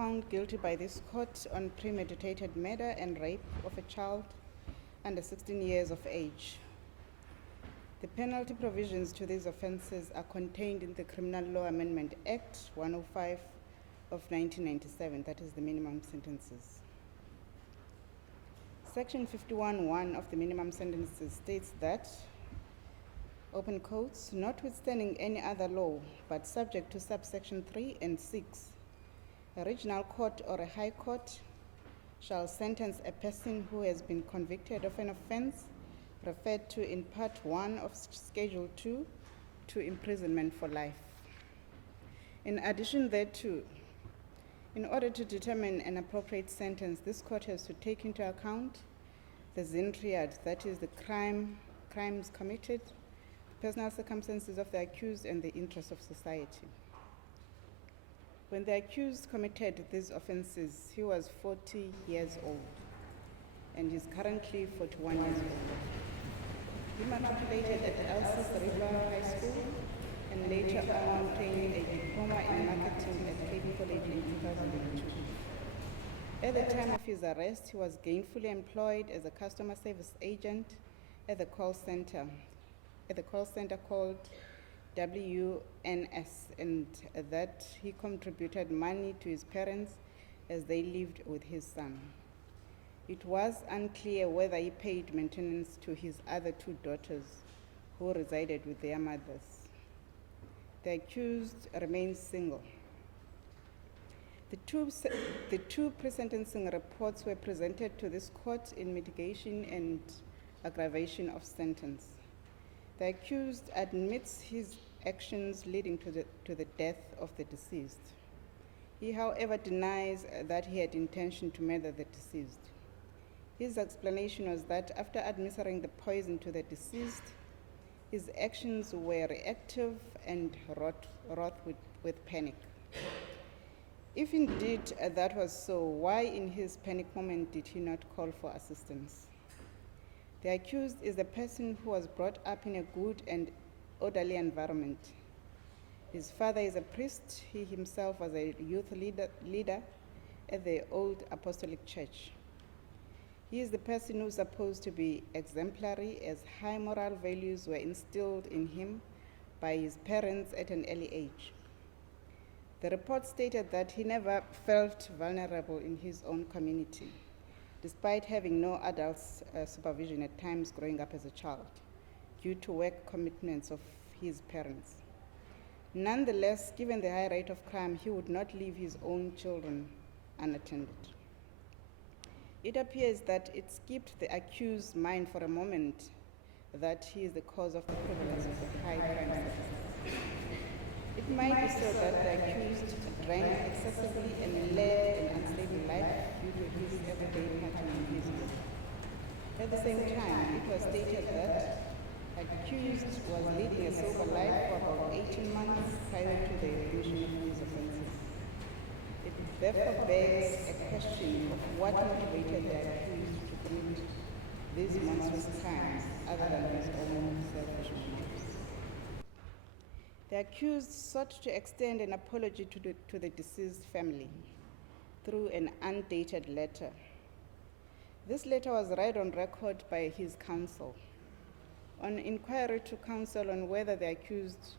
found guilty by this court on premeditated murder and rape of a child under 16 years of age. The penalty provisions to these offenses are contained in the Criminal Law Amendment Act 105 of 1997, that is the minimum sentences. Section 51(1) of the minimum sentences states that, open quotes, notwithstanding any other law, but subject to subsection 3 and 6, a regional court or a high court shall sentence a person who has been convicted of an offense referred to in Part 1 of Schedule 2 to imprisonment for life. In addition thereto, in order to determine an appropriate sentence, this court has to take into account the zinriad, that is the crimes committed, the personal circumstances of the accused, and the interests of society. When the accused committed these offenses, he was 40 years old and is currently 41 years old. He matriculated at Elsis River High School and later on obtained a diploma in marketing at Cape College in 2002. At the time of his arrest, he was gainfully employed as a customer service agent at the call center called WNS, and that he contributed money to his parents as they lived with his son. It was unclear whether he paid maintenance to his other two daughters who resided with their mothers. The accused remains single. The two pre-sentencing reports were presented to this court in mitigation and aggravation of sentence. The accused admits his actions leading to the death of the deceased. He, however, denies that he had intention to murder the deceased. His explanation was that after administering the poison to the deceased, his actions were reactive and wrought with panic. If indeed that was so, why in his panic moment did he not call for assistance? The accused is a person who was brought up in a good and orderly environment. His father is a priest. He himself was a youth leader at the Old Apostolic Church. He is the person who is supposed to be exemplary, as high moral values were instilled in him by his parents at an early age. The report stated that he never felt vulnerable in his own community, despite having no adults' supervision at times growing up as a child, due to work commitments of his parents. Nonetheless, given the high rate of crime, he would not leave his own children unattended. It appears that it skipped the accused's mind for a moment that he is the cause of the prevalence of the high crime statistics. It might be so that the accused drank excessively and led an unstable life due to his everyday pattern in his work. At the same time, it was stated that the accused was leading a sober life for about 18 months prior to the commission of these offenses. It therefore begs a question of what motivated the accused to commit these monstrous crimes other than his own selfish motives. The accused sought to extend an apology to the deceased family through an undated letter. This letter was read on record by his counsel. On inquiry to counsel on when the accused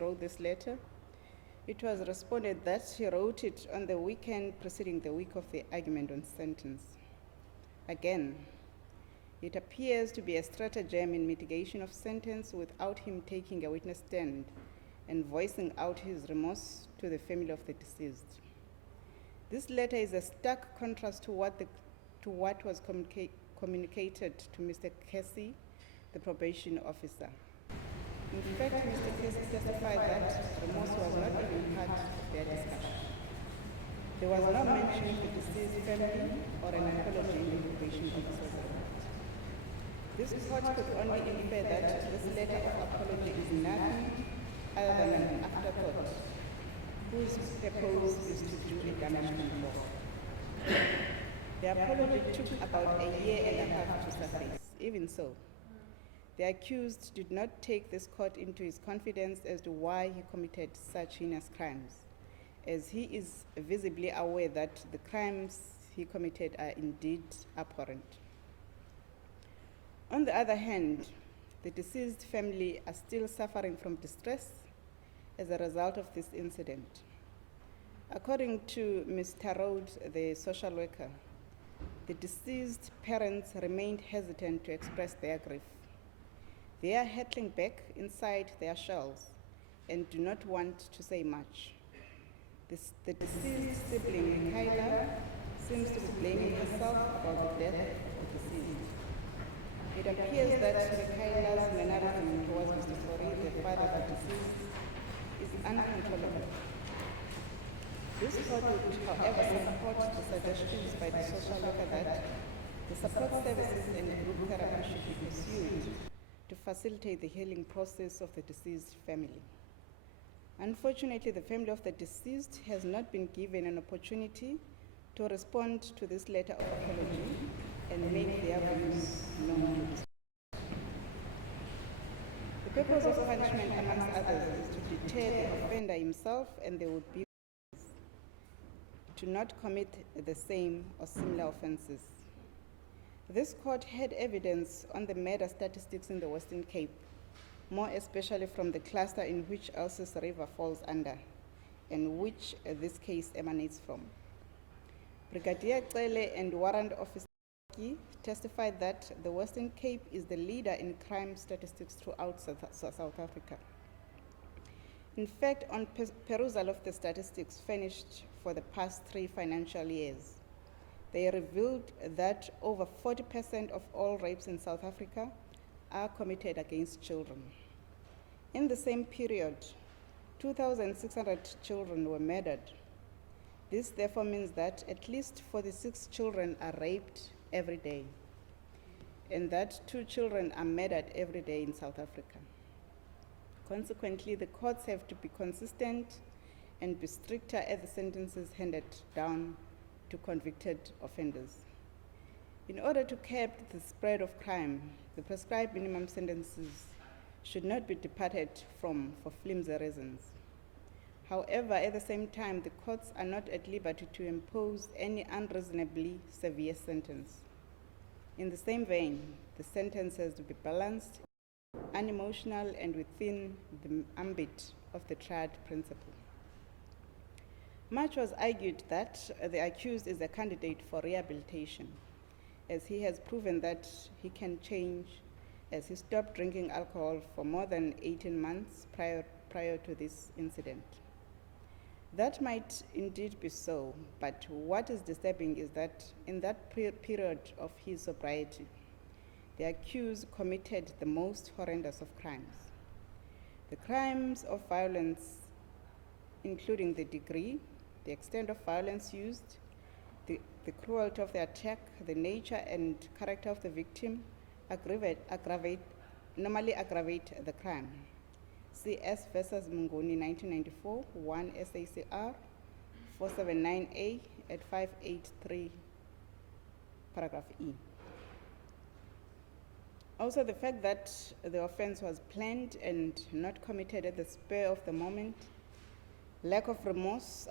wrote this letter, it was responded that he wrote it on the weekend preceding the week of the argument on sentence. Again, it appears to be a stratagem in mitigation of sentence without him taking a witness stand and voicing out his remorse to the family of the deceased. This letter is a stark contrast to what was communicated to Mr. Casey, the probation officer. In fact, Mr. Casey testified that remorse was not even part of their discussion. There was no mention of the deceased family or an apology in the probation officer's report. This court could only infer that this letter of apology is nothing other than an afterthought, whose purpose is to do a damage control. The apology took about a year and a half to surface. Even so, the accused did not take this court into his confidence as to why he committed such heinous crimes, as he is visibly aware that the crimes he committed are indeed abhorrent. On the other hand, the deceased family are still suffering from distress as a result of this incident. According to Ms. Tarod, the social worker, the deceased parents remained hesitant to express their grief. They are huddling back inside their shells and do not want to say much. The deceased sibling, Kyla, seems to be blaming herself about the death of the deceased. It appears that Kyla's mannerism towards Mr. Fori, the father of the deceased, is uncontrollable. This court would, however, support the suggestions by the social worker that the support services and group therapy should be pursued to facilitate the healing process of the deceased family. Unfortunately, the family of the deceased has not been given an opportunity to respond to this letter of apology and make their views known to the The purpose of punishment, amongst others, is to deter the offender himself and the would-be to not commit the same or similar offenses. This court had evidence on the murder statistics in the Western Cape, more especially from the cluster in which Elsis River falls under, and which this case emanates from. Brigadier Cele and Warrant Officer testified that the Western Cape is the leader in crime statistics throughout South Africa. In fact, on perusal of the statistics furnished for the past 3 financial years, they revealed that over 40% of all rapes in South Africa are committed against children. In the same period, 2,600 children were murdered. This therefore means that at least 46 children are raped every day, and that 2 children are murdered every day in South Africa. Consequently, the courts have to be consistent and be stricter at the sentences handed down to convicted offenders. In order to curb the spread of crime, the prescribed minimum sentences should not be departed from for flimsy reasons. However, at the same time, the courts are not at liberty to impose any unreasonably severe sentence. In the same vein, the sentence has to be balanced, unemotional, and within the ambit of the triad principle. Much was argued that the accused is a candidate for rehabilitation, as he has proven that he can change, as he stopped drinking alcohol for more than 18 months prior to this incident. That might indeed be so, but what is disturbing is that in that period of his sobriety, the accused committed the most horrendous of crimes. The crimes of violence, including the degree, the extent of violence used, the cruelty of the attack, the nature and character of the victim, normally aggravate the crime. CS versus Mungoni, 1994, 1 SACR 479A at 583, paragraph E. Also, the fact that the offense was planned and not committed at the spur of the moment, lack of remorse,